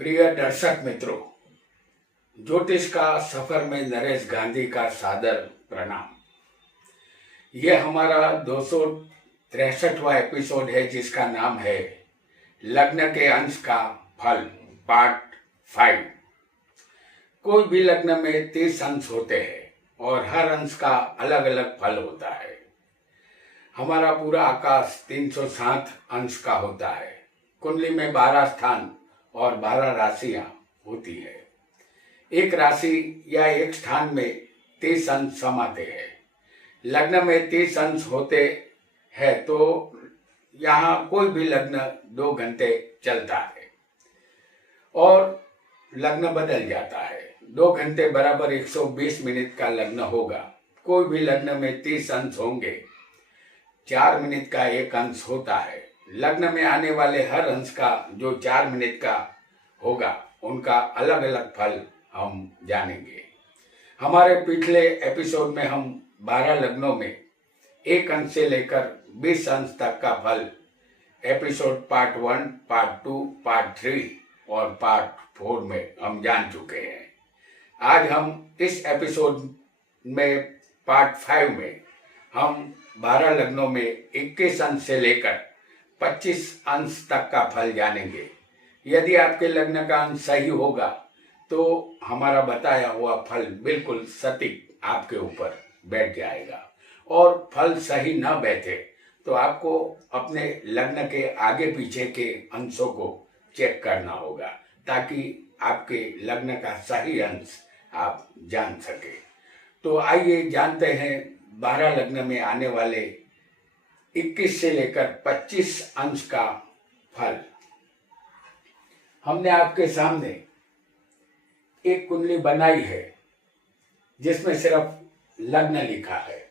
प्रिय दर्शक मित्रों, ज्योतिष का सफर में नरेश गांधी का सादर प्रणाम। यह हमारा 263वां एपिसोड है जिसका नाम है लग्न के अंश का फल पार्ट 5। कोई भी लग्न में 30 अंश होते हैं और हर अंश का अलग अलग फल होता है। हमारा पूरा आकाश 307 अंश का होता है। कुंडली में 12 स्थान और 12 राशियां होती है। एक राशि या एक स्थान में 30 अंश समाते हैं। लग्न में 30 अंश होते हैं तो यहाँ कोई भी लग्न 2 घंटे चलता है और लग्न बदल जाता है। 2 घंटे बराबर 120 मिनट का लग्न होगा। कोई भी लग्न में 30 अंश होंगे। 4 मिनट का एक अंश होता है। लग्न में आने वाले हर अंश का जो 4 मिनट का होगा उनका अलग अलग फल हम जानेंगे। हमारे पिछले एपिसोड में हम 12 लग्नों में एक अंश से लेकर 20 अंश तक का फल एपिसोड पार्ट 1, पार्ट 2, पार्ट 3 और पार्ट 4 में हम जान चुके हैं। आज हम इस एपिसोड में पार्ट 5 में हम 12 लग्नों में 21 अंश से लेकर 25 अंश तक का फल जानेंगे। यदि आपके लग्न का अंश सही होगा तो हमारा बताया हुआ फल बिल्कुल सटीक आपके ऊपर बैठ जाएगा, और फल सही न बैठे तो आपको अपने लग्न के आगे पीछे के अंशों को चेक करना होगा ताकि आपके लग्न का सही अंश आप जान सके। तो आइए जानते हैं 12 लग्न में आने वाले 21 से लेकर 25 अंश का फल। हमने आपके सामने एक कुंडली बनाई है जिसमें सिर्फ लग्न लिखा है।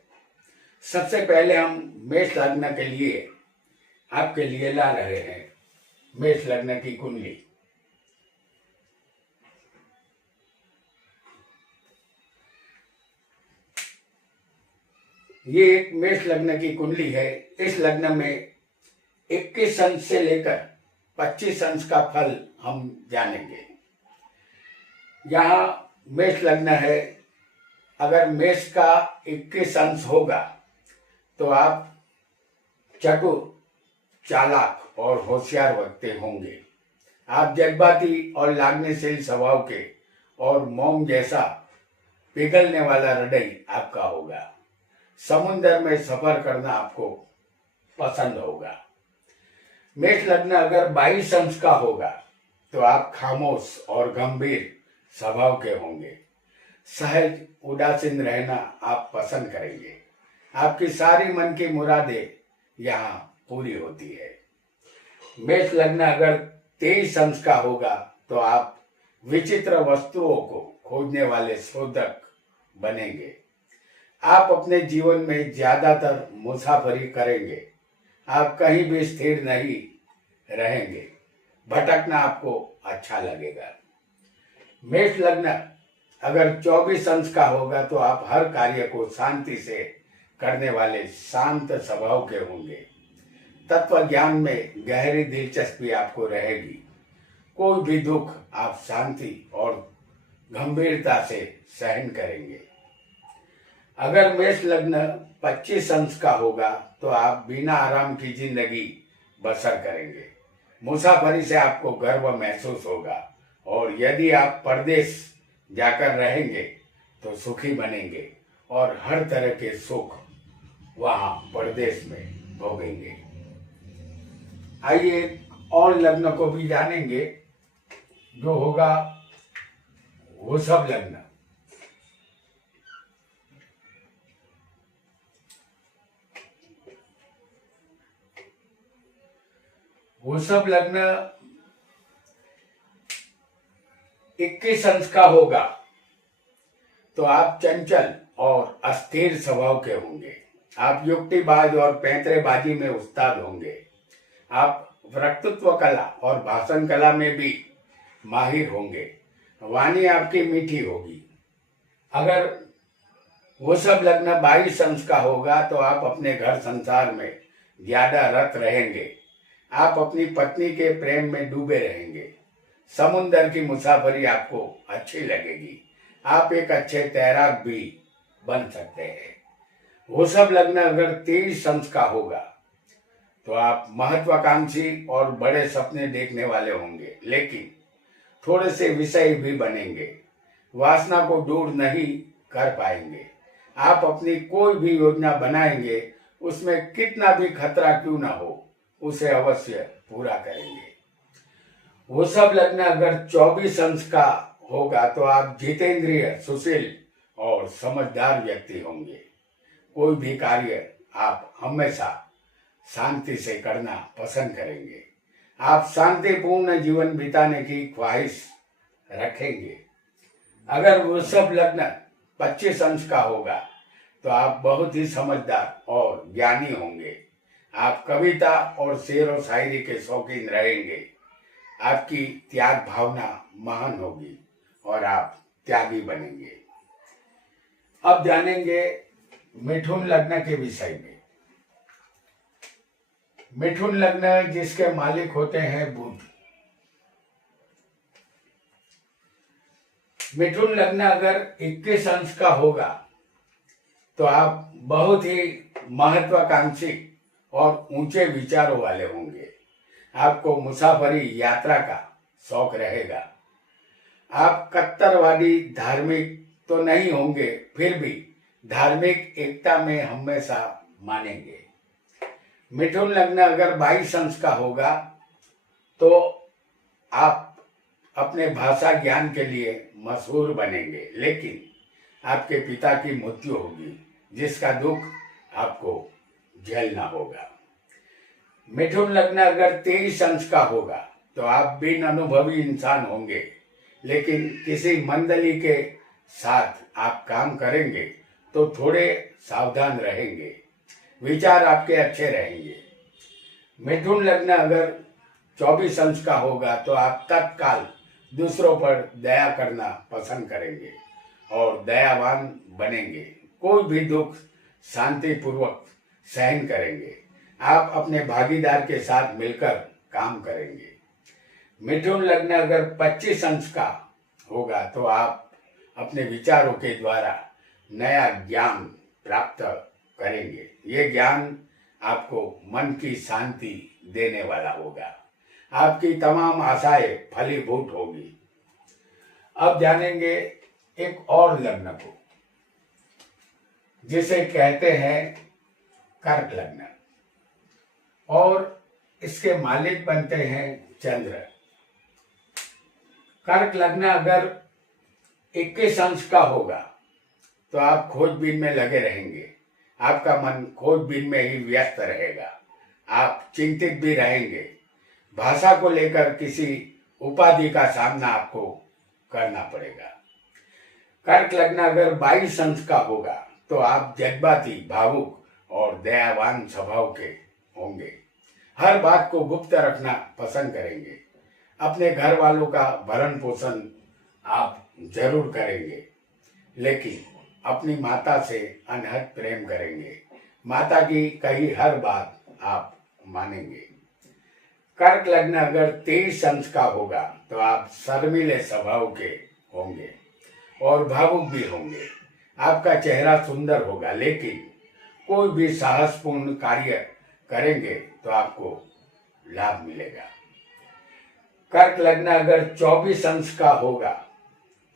सबसे पहले हम मेष लग्न के लिए आपके लिए ला रहे हैं मेष लग्न की कुंडली। ये एक मेष लग्न की कुंडली है। इस लग्न में 21 अंश से लेकर 25 अंश का फल हम जानेंगे। यहाँ मेष लग्न है। अगर मेष का 21 अंश होगा तो आप चतुर, चालाक और होशियार व्यक्ति होंगे। आप जज्बाती और लागनेशील स्वभाव के और मोम जैसा पिघलने वाला हृदय आपका होगा। समुद्र में सफर करना आपको पसंद होगा। मेष लग्न अगर 22 अंश का होगा तो आप खामोश और गंभीर स्वभाव के होंगे। सहज उदासीन रहना आप पसंद करेंगे। आपकी सारी मन की मुरादें यहाँ पूरी होती है। मेष लग्न अगर 23 अंश का होगा तो आप विचित्र वस्तुओं को खोजने वाले शोधक बनेंगे। आप अपने जीवन में ज्यादातर मुसाफरी करेंगे। आप कहीं भी स्थिर नहीं रहेंगे। भटकना आपको अच्छा लगेगा। मेष लग्न अगर 24 अंश का होगा तो आप हर कार्य को शांति से करने वाले शांत स्वभाव के होंगे। तत्व ज्ञान में गहरी दिलचस्पी आपको रहेगी। कोई भी दुख आप शांति और गंभीरता से सहन करेंगे। अगर मेष लग्न 25 अंश का होगा तो आप बिना आराम की जिंदगी बसर करेंगे। मुसाफरी से आपको गर्व महसूस होगा, और यदि आप परदेश जाकर रहेंगे तो सुखी बनेंगे और हर तरह के सुख वहां परदेश में भोगेंगे। आइए और लग्न को भी जानेंगे जो होगा वृषभ लग्न। वृषभ लग्न 21 अंश का होगा तो आप चंचल और अस्थिर स्वभाव के होंगे। आप युक्तिबाज और पैंतरेबाजी में उस्ताद होंगे। आप वक्तृत्व कला और भाषण कला में भी माहिर होंगे। वाणी आपकी मीठी होगी। अगर वृषभ लग्न 22 अंश का होगा तो आप अपने घर संसार में ज्यादा रत रहेंगे। आप अपनी पत्नी के प्रेम में डूबे रहेंगे। समुंदर की मुसाफरी आपको अच्छी लगेगी। आप एक अच्छे तैराक भी बन सकते हैं। वृषभ लग्न अगर 23 अंश का होगा तो आप महत्वाकांक्षी और बड़े सपने देखने वाले होंगे, लेकिन थोड़े से विषयी भी बनेंगे। वासना को दूर नहीं कर पाएंगे। आप अपनी कोई भी योजना बनाएंगे, उसमें कितना भी खतरा क्यों ना हो, उसे अवश्य पूरा करेंगे। वृषभ लग्न अगर 24 अंश का होगा तो आप जितेंद्रिय, सुशील और समझदार व्यक्ति होंगे। कोई भी कार्य आप हमेशा शांति से करना पसंद करेंगे। आप शांतिपूर्ण जीवन बिताने की ख्वाहिश रखेंगे। अगर वृषभ लग्न 25 अंश का होगा तो आप बहुत ही समझदार और ज्ञानी होंगे। आप कविता और शेर व शायरी के शौकीन रहेंगे। आपकी त्याग भावना महान होगी और आप त्यागी बनेंगे। अब जानेंगे मिथुन लग्न के विषय में। मिथुन लग्न जिसके मालिक होते हैं बुध। मिथुन लग्न अगर 21 अंश का होगा तो आप बहुत ही महत्वाकांक्षी और ऊंचे विचारों वाले होंगे। आपको मुसाफरी यात्रा का शौक रहेगा। आप कट्टरवादी धार्मिक तो नहीं होंगे, फिर भी धार्मिक एकता में हमेशा मानेंगे। मिथुन लग्न अगर 22 अंश का होगा तो आप अपने भाषा ज्ञान के लिए मशहूर बनेंगे, लेकिन आपके पिता की मृत्यु होगी, जिसका दुख आपको झेलना होगा। मिथुन लग्न अगर 23 अंश का होगा तो आप बिन अनुभवी इंसान होंगे, लेकिन किसी मंडली के साथ आप काम करेंगे तो थोड़े सावधान रहेंगे। विचार आपके अच्छे रहेंगे। मिथुन लग्न अगर 24 अंश का होगा तो आप तत्काल दूसरों पर दया करना पसंद करेंगे और दयावान बनेंगे। कोई भी दुख शांतिपूर्वक सहन करेंगे। आप अपने भागीदार के साथ मिलकर काम करेंगे। मिथुन लग्न अगर 25 अंश का होगा तो आप अपने विचारों के द्वारा नया ज्ञान प्राप्त करेंगे। ये ज्ञान आपको मन की शांति देने वाला होगा। आपकी तमाम आशाएं फलीभूत होगी। अब जानेंगे एक और लग्न को, जिसे कहते हैं कर्क लग्न, और इसके मालिक बनते हैं चंद्र। कर्क लग्न अगर 21 अंश का होगा तो आप खोजबीन में लगे रहेंगे। आपका मन खोजबीन में ही व्यस्त रहेगा। आप चिंतित भी रहेंगे। भाषा को लेकर किसी उपाधि का सामना आपको करना पड़ेगा। कर्क लग्न अगर 22 अंश का होगा तो आप जज्बाती, भावुक और दयावान स्वभाव के होंगे। हर बात को गुप्त रखना पसंद करेंगे। अपने घर वालों का भरण पोषण आप जरूर करेंगे, लेकिन अपनी माता से अनहद प्रेम करेंगे। माता की कही हर बात आप मानेंगे। कर्क लग्न अगर 23 अंश का होगा तो आप शर्मीले स्वभाव के होंगे और भावुक भी होंगे। आपका चेहरा सुंदर होगा, लेकिन कोई भी साहसपूर्ण कार्य करेंगे तो आपको लाभ मिलेगा। कर्क लग्न अगर 24 अंश का होगा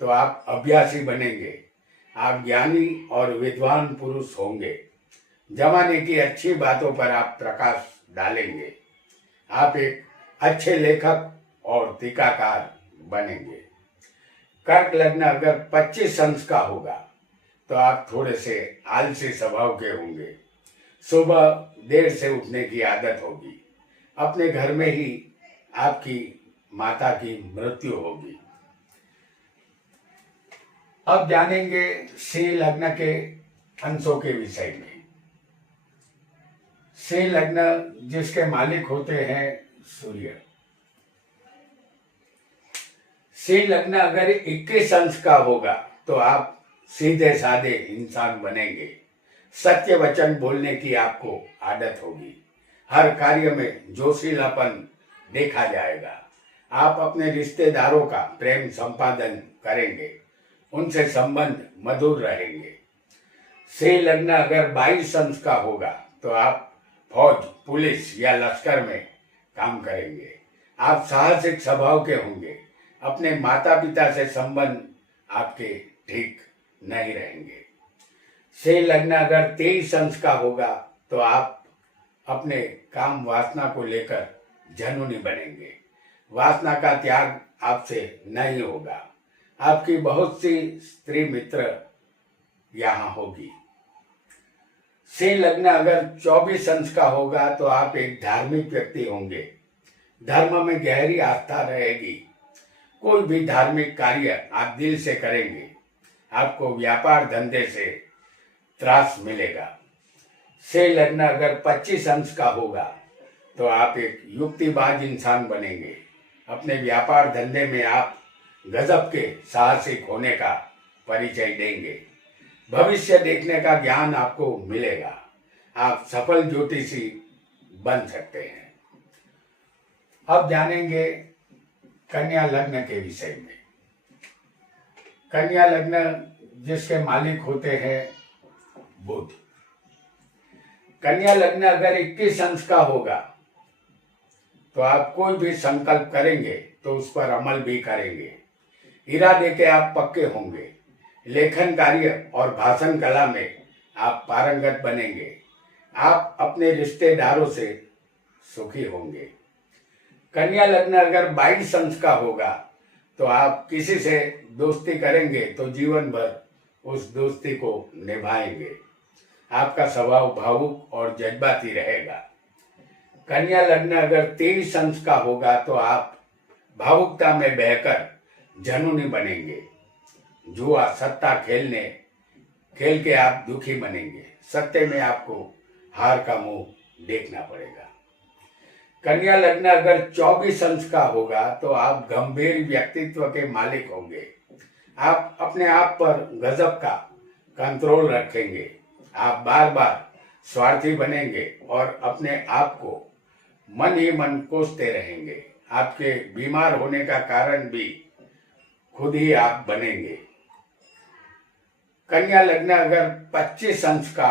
तो आप अभ्यासी बनेंगे। आप ज्ञानी और विद्वान पुरुष होंगे। जमाने की अच्छी बातों पर आप प्रकाश डालेंगे। आप एक अच्छे लेखक और टीकाकार बनेंगे। कर्क लग्न अगर 25 अंश का होगा तो आप थोड़े से आलसी स्वभाव के होंगे। सुबह देर से उठने की आदत होगी। अपने घर में ही आपकी माता की मृत्यु होगी। अब जानेंगे सिंह लग्न के अंशों के विषय में। सिंह लग्न जिसके मालिक होते हैं सूर्य। सिंह लग्न अगर 21 अंश का होगा तो आप सीधे साधे इंसान बनेंगे। सत्य वचन बोलने की आपको आदत होगी। हर कार्य में जोशीलापन देखा जाएगा। आप अपने रिश्तेदारों का प्रेम संपादन करेंगे, उनसे संबंध मधुर रहेंगे। से लग्न अगर 22 अंश का होगा तो आप फौज, पुलिस या लश्कर में काम करेंगे। आप साहसिक स्वभाव के होंगे। अपने माता पिता से संबंध आपके ठीक नहीं रहेंगे। से लग्न अगर 23 अंश का होगा तो आप अपने काम वासना को लेकर झनूनी बनेंगे। वासना का त्याग आपसे नहीं होगा। आपकी बहुत सी स्त्री मित्र यहाँ होगी। से लग्न अगर 24 अंश का होगा तो आप एक धार्मिक व्यक्ति होंगे। धर्म में गहरी आस्था रहेगी। कोई भी धार्मिक कार्य आप दिल से करेंगे। आपको व्यापार धंधे से त्रास मिलेगा। से लग्न अगर 25 अंश का होगा तो आप एक युक्तिबाज इंसान बनेंगे। अपने व्यापार धंधे में आप गजब के साहसिक होने का परिचय देंगे। भविष्य देखने का ज्ञान आपको मिलेगा। आप सफल ज्योतिषी बन सकते हैं। अब जानेंगे कन्या लग्न के विषय में। कन्या लग्न जिसके मालिक होते हैं बुध। कन्या लग्न अगर 21 अंश का होगा तो आप कोई भी संकल्प करेंगे तो उस पर अमल भी करेंगे। इरादे के आप पक्के होंगे। लेखन कार्य और भाषण कला में आप पारंगत बनेंगे। आप अपने रिश्तेदारों से सुखी होंगे। कन्या लग्न अगर 22 अंश का होगा तो आप किसी से दोस्ती करेंगे तो जीवन भर उस दोस्ती को निभाएंगे। आपका स्वभाव भावुक और जज्बाती रहेगा। कन्या लग्न अगर 23 अंश का होगा तो आप भावुकता में बहकर झनूनी बनेंगे। जुआ सट्टा खेल के आप दुखी बनेंगे। सत्ते में आपको हार का मुंह देखना पड़ेगा। कन्या लग्न अगर 24 अंश का होगा तो आप गंभीर व्यक्तित्व के मालिक होंगे। आप अपने आप पर गजब का कंट्रोल रखेंगे। आप बार बार स्वार्थी बनेंगे और अपने आप को मन ही मन कोसते रहेंगे। आपके बीमार होने का कारण भी खुद ही आप बनेंगे। कन्या लग्न अगर 25 अंश का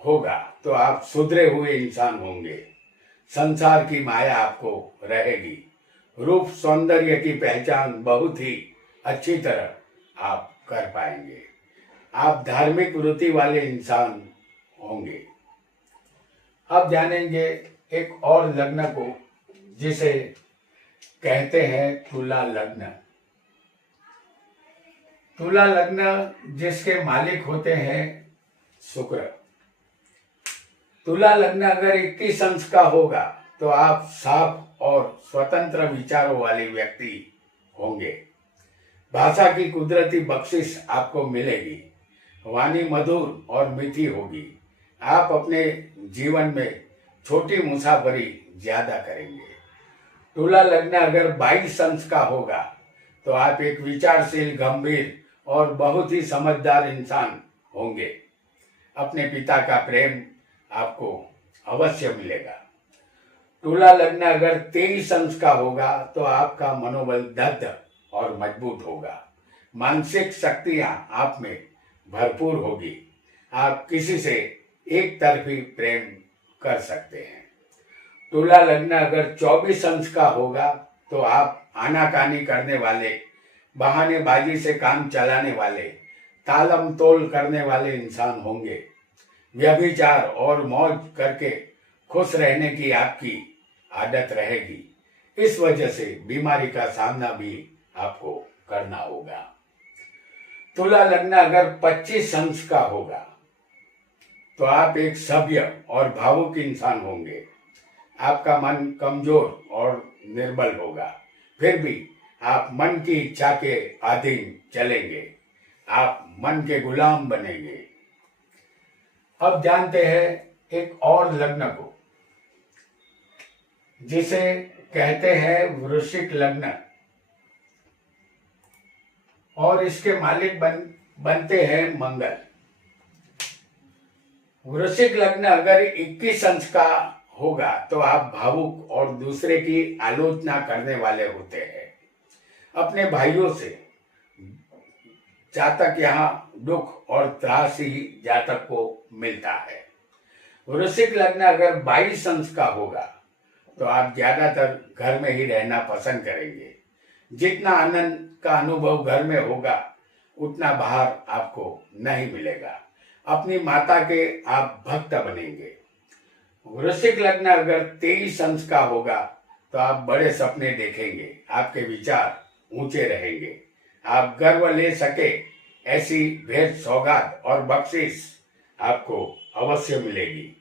होगा तो आप सुधरे हुए इंसान होंगे। संसार की माया आपको रहेगी। रूप सौंदर्य की पहचान बहुत ही अच्छी तरह आप कर पाएंगे। आप धार्मिक वृत्ति वाले इंसान होंगे। अब जानेंगे एक और लग्न को जिसे कहते हैं तुला लग्न। तुला लग्न जिसके मालिक होते हैं शुक्र। तुला लग्न अगर 21 अंश का होगा तो आप साफ और स्वतंत्र विचारों वाले व्यक्ति होंगे। भाषा की कुदरती बख्शिश आपको मिलेगी। वाणी मधुर और मीठी होगी। आप अपने जीवन में छोटी मुसाफरी ज्यादा करेंगे। तुला लग्न अगर 22 अंश का होगा तो आप एक विचारशील, गंभीर और बहुत ही समझदार इंसान होंगे। अपने पिता का प्रेम आपको अवश्य मिलेगा। तुला लग्न अगर 23 अंश का होगा तो आपका मनोबल दृढ़ और मजबूत होगा। मानसिक शक्तियां आप में भरपूर होगी। आप किसी से एक तरफी प्रेम कर सकते हैं। तुला लग्न अगर 24 अंश का होगा तो आप आनाकानी करने वाले, बहानेबाजी से काम चलाने वाले, तालम तोल करने वाले इंसान होंगे। व्यभिचार और मौज करके खुश रहने की आपकी आदत रहेगी। इस वजह से बीमारी का सामना भी आपको करना होगा। तुला लग्न अगर 25 अंश का होगा तो आप एक सभ्य और भावुक इंसान होंगे। आपका मन कमजोर और निर्बल होगा, फिर भी आप मन की इच्छा के अधीन चलेंगे। आप मन के गुलाम बनेंगे। अब जानते हैं एक और लग्न को जिसे कहते हैं वृश्चिक लग्न, और इसके मालिक बनते हैं मंगल। वृश्चिक लग्न अगर 21 अंश का होगा तो आप भावुक और दूसरे की आलोचना करने वाले होते हैं। अपने भाइयों से जातक यहाँ दुख और त्रास ही जातक को मिलता है। वृश्चिक लग्न अगर 22 अंश का होगा तो आप ज्यादातर घर में ही रहना पसंद करेंगे। जितना आनंद का अनुभव घर में होगा उतना बाहर आपको नहीं मिलेगा। अपनी माता के आप भक्त बनेंगे। वृश्चिक लग्न अगर 23 अंश का होगा तो आप बड़े सपने देखेंगे। आपके विचार ऊंचे रहेंगे। आप गर्व ले सके ऐसी भेंट सौगात और बख्शिश आपको अवश्य मिलेगी।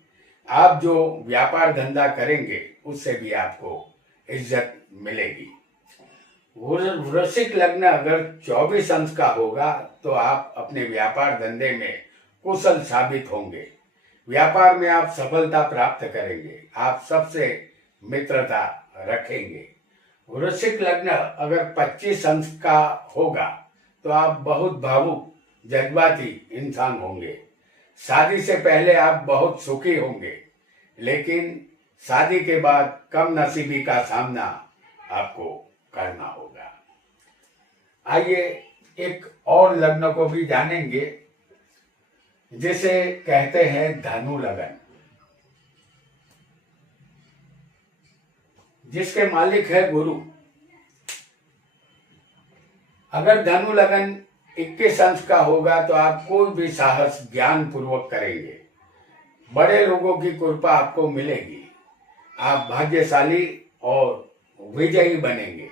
आप जो व्यापार धंधा करेंगे उससे भी आपको इज्जत मिलेगी। वृश्चिक लग्न अगर 24 अंश का होगा तो आप अपने व्यापार धंधे में कुशल साबित होंगे। व्यापार में आप सफलता प्राप्त करेंगे। आप सबसे मित्रता रखेंगे। वृश्चिक लग्न अगर 25 अंश का होगा तो आप बहुत भावुक जज्बाती इंसान होंगे। शादी से पहले आप बहुत सुखी होंगे, लेकिन शादी के बाद कम नसीबी का सामना आपको करना होगा। आइए एक और लग्न को भी जानेंगे जिसे कहते हैं धनु लगन, जिसके मालिक है गुरु। अगर धनु लगन 21 अंश का होगा तो आप कोई भी साहस ज्ञान पूर्वक करेंगे। बड़े लोगों की कृपा आपको मिलेगी। आप भाग्यशाली और विजयी बनेंगे।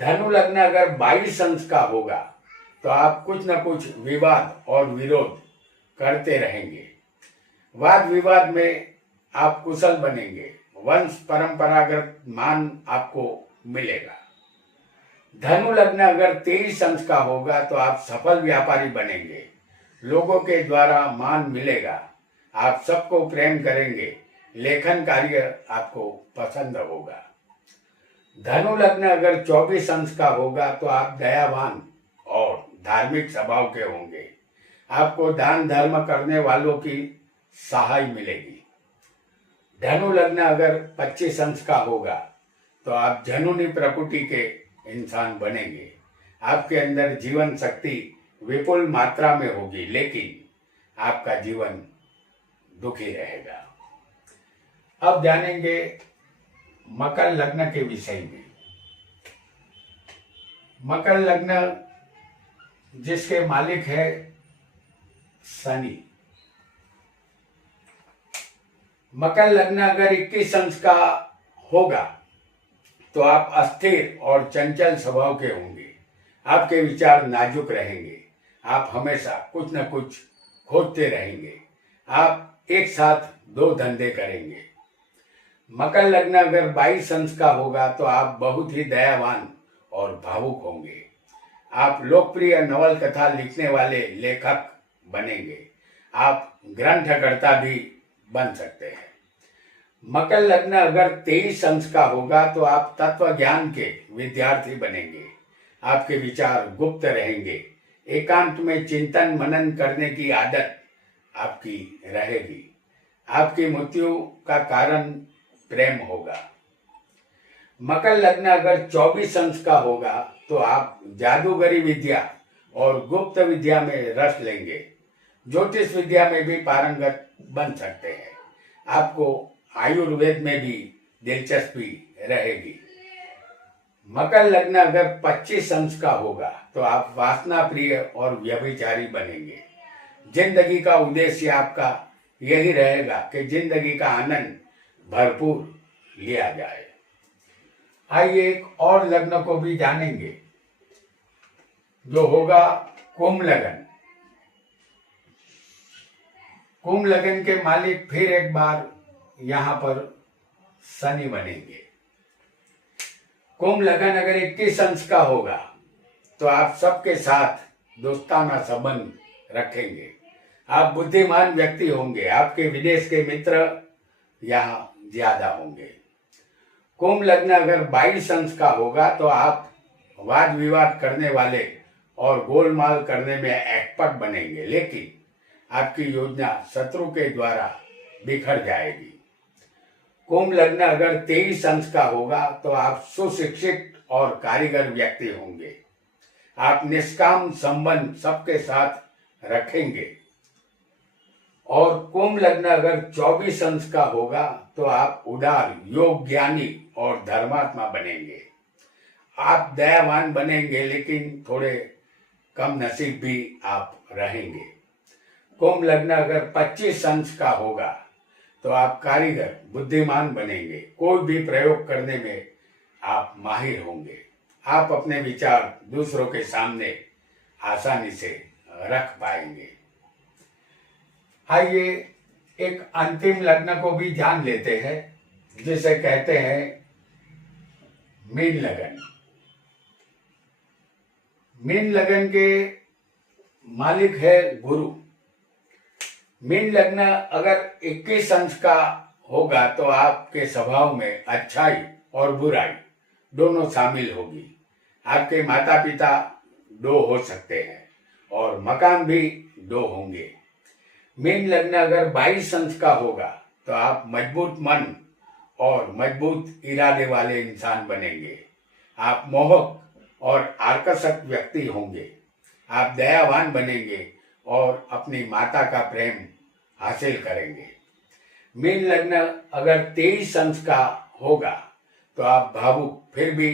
धनु लग्न अगर 22 अंश का होगा तो आप कुछ न कुछ विवाद और विरोध करते रहेंगे। वाद विवाद में आप कुशल बनेंगे। वंश परंपरागत मान आपको मिलेगा। धनु लग्न अगर 23 अंश का होगा तो आप सफल व्यापारी बनेंगे। लोगों के द्वारा मान मिलेगा। आप सबको प्रेम करेंगे। लेखन कार्य आपको पसंद होगा। धनु लग्न अगर 24 अंश का होगा तो आप दयावान और धार्मिक स्वभाव के होंगे। आपको दान धर्म करने वालों की सहाय मिलेगी। धनु लग्न अगर 25 अंश का होगा तो आप जनूनी प्रकृति के इंसान बनेंगे। आपके अंदर जीवन शक्ति विपुल मात्रा में होगी, लेकिन आपका जीवन दुखी रहेगा। अब जानेंगे मकर लग्न के विषय में। मकर लग्न जिसके मालिक है शनि। मकर लग्न अगर 21 अंश का होगा तो आप अस्थिर और चंचल स्वभाव के होंगे। आपके विचार नाजुक रहेंगे। आप हमेशा कुछ न कुछ खोजते रहेंगे। आप एक साथ 2 धंधे करेंगे। मकर लग्न अगर 22 अंश का होगा तो आप बहुत ही दयावान और भावुक होंगे। आप लोकप्रिय नवल कथा लिखने वाले लेखक बनेंगे। आप ग्रंथकर्ता भी बन सकते हैं। मकर लग्न अगर 23 अंश का होगा तो आप तत्व ज्ञान के विद्यार्थी बनेंगे। आपके विचार गुप्त रहेंगे। एकांत में चिंतन मनन करने की आदत आपकी रहेगी। आपकी मृत्यु का कारण प्रेम होगा। मकर लग्न अगर 24 अंश का होगा तो आप जादूगरी विद्या और गुप्त विद्या में रस लेंगे। ज्योतिष विद्या में भी पारंगत बन सकते हैं। आपको आयुर्वेद में भी दिलचस्पी रहेगी। मकर लग्न अगर 25 अंश का होगा तो आप वासना प्रिय और व्यभिचारी बनेंगे। जिंदगी का उद्देश्य आपका यही रहेगा कि जिंदगी का आनंद भरपूर लिया जाए। आइए एक और लग्न को भी जानेंगे जो होगा कुंभ लगन। कुंभ लगन के मालिक फिर एक बार यहाँ पर शनि बनेंगे। कुंभ लगन अगर 21 अंश का होगा तो आप सबके साथ दोस्ताना संबंध रखेंगे। आप बुद्धिमान व्यक्ति होंगे। आपके विदेश के मित्र यहाँ ज्यादा होंगे। कुंभ लग्न अगर 22 अंश का होगा तो आप वाद विवाद करने वाले और गोलमाल करने में एक्सपर्ट बनेंगे, लेकिन आपकी योजना शत्रु के द्वारा बिखर जाएगी। कुंभ लग्न अगर 23 अंश का होगा तो आप सुशिक्षित और कारीगर व्यक्ति होंगे। आप निष्काम संबंध सबके साथ रखेंगे। और कुंभ लग्न अगर 24 अंश का होगा तो आप उदार, योग ज्ञानी और धर्मात्मा बनेंगे। आप दयावान बनेंगे, लेकिन थोड़े कम नसीब भी आप रहेंगे। कुंभ लग्न अगर 25 अंश का होगा तो आप कारीगर, बुद्धिमान बनेंगे। कोई भी प्रयोग करने में आप माहिर होंगे। आप अपने विचार दूसरों के सामने आसानी से रख पाएंगे। आइए एक अंतिम लग्न को भी जान लेते हैं, जिसे कहते हैं मीन लगन। मीन लगन के मालिक है गुरु। मीन लग्न अगर 21 अंश का होगा तो आपके स्वभाव में अच्छाई और बुराई दोनों शामिल होगी। आपके माता पिता 2 हो सकते हैं और मकान भी 2 होंगे। मीन लग्न अगर 22 अंश का होगा तो आप मजबूत मन और मजबूत इरादे वाले इंसान बनेंगे। आप मोहक और आकर्षक व्यक्ति होंगे। आप दयावान बनेंगे और अपनी माता का प्रेम हासिल करेंगे। मीन लग्न अगर 23 अंश का होगा तो आप भावुक फिर भी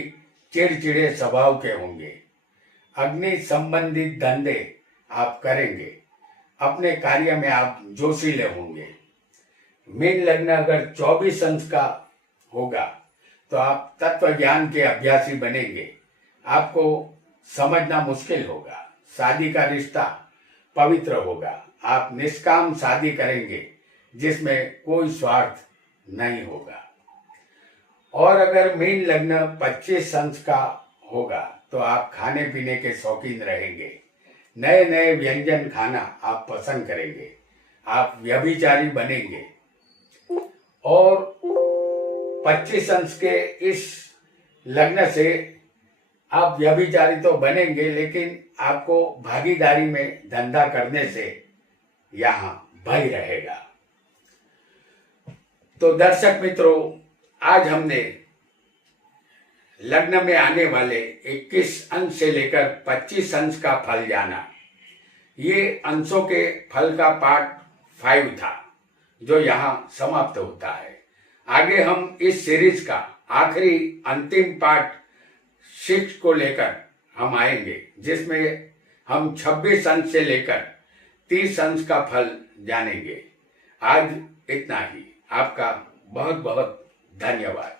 चिड़चिड़े स्वभाव के होंगे। अग्नि संबंधित धंधे आप करेंगे। अपने कार्य में आप जोशीले होंगे। मीन लग्न अगर 24 अंश का होगा तो आप तत्व ज्ञान के अभ्यासी बनेंगे। आपको समझना मुश्किल होगा। शादी का रिश्ता पवित्र होगा। आप निष्काम शादी करेंगे जिसमें कोई स्वार्थ नहीं होगा। और अगर मीन लग्न 25 अंश का होगा तो आप खाने पीने के शौकीन रहेंगे। नए नए व्यंजन खाना आप पसंद करेंगे। आप व्यभिचारी बनेंगे। और 25 अंश के इस लग्न से आप व्यभिचारी तो बनेंगे, लेकिन आपको भागीदारी में धंधा करने से यहाँ भय रहेगा। तो दर्शक मित्रों, आज हमने लग्न में आने वाले 21 अंश से लेकर 25 अंश का फल जाना। ये अंशों के फल का पार्ट 5 था, जो यहाँ समाप्त होता है। आगे हम इस सीरीज का आखिरी अंतिम पार्ट 6 को लेकर हम आएंगे, जिसमें हम 26 अंश से लेकर 30 अंश का फल जानेंगे। आज इतना ही। आपका बहुत बहुत धन्यवाद।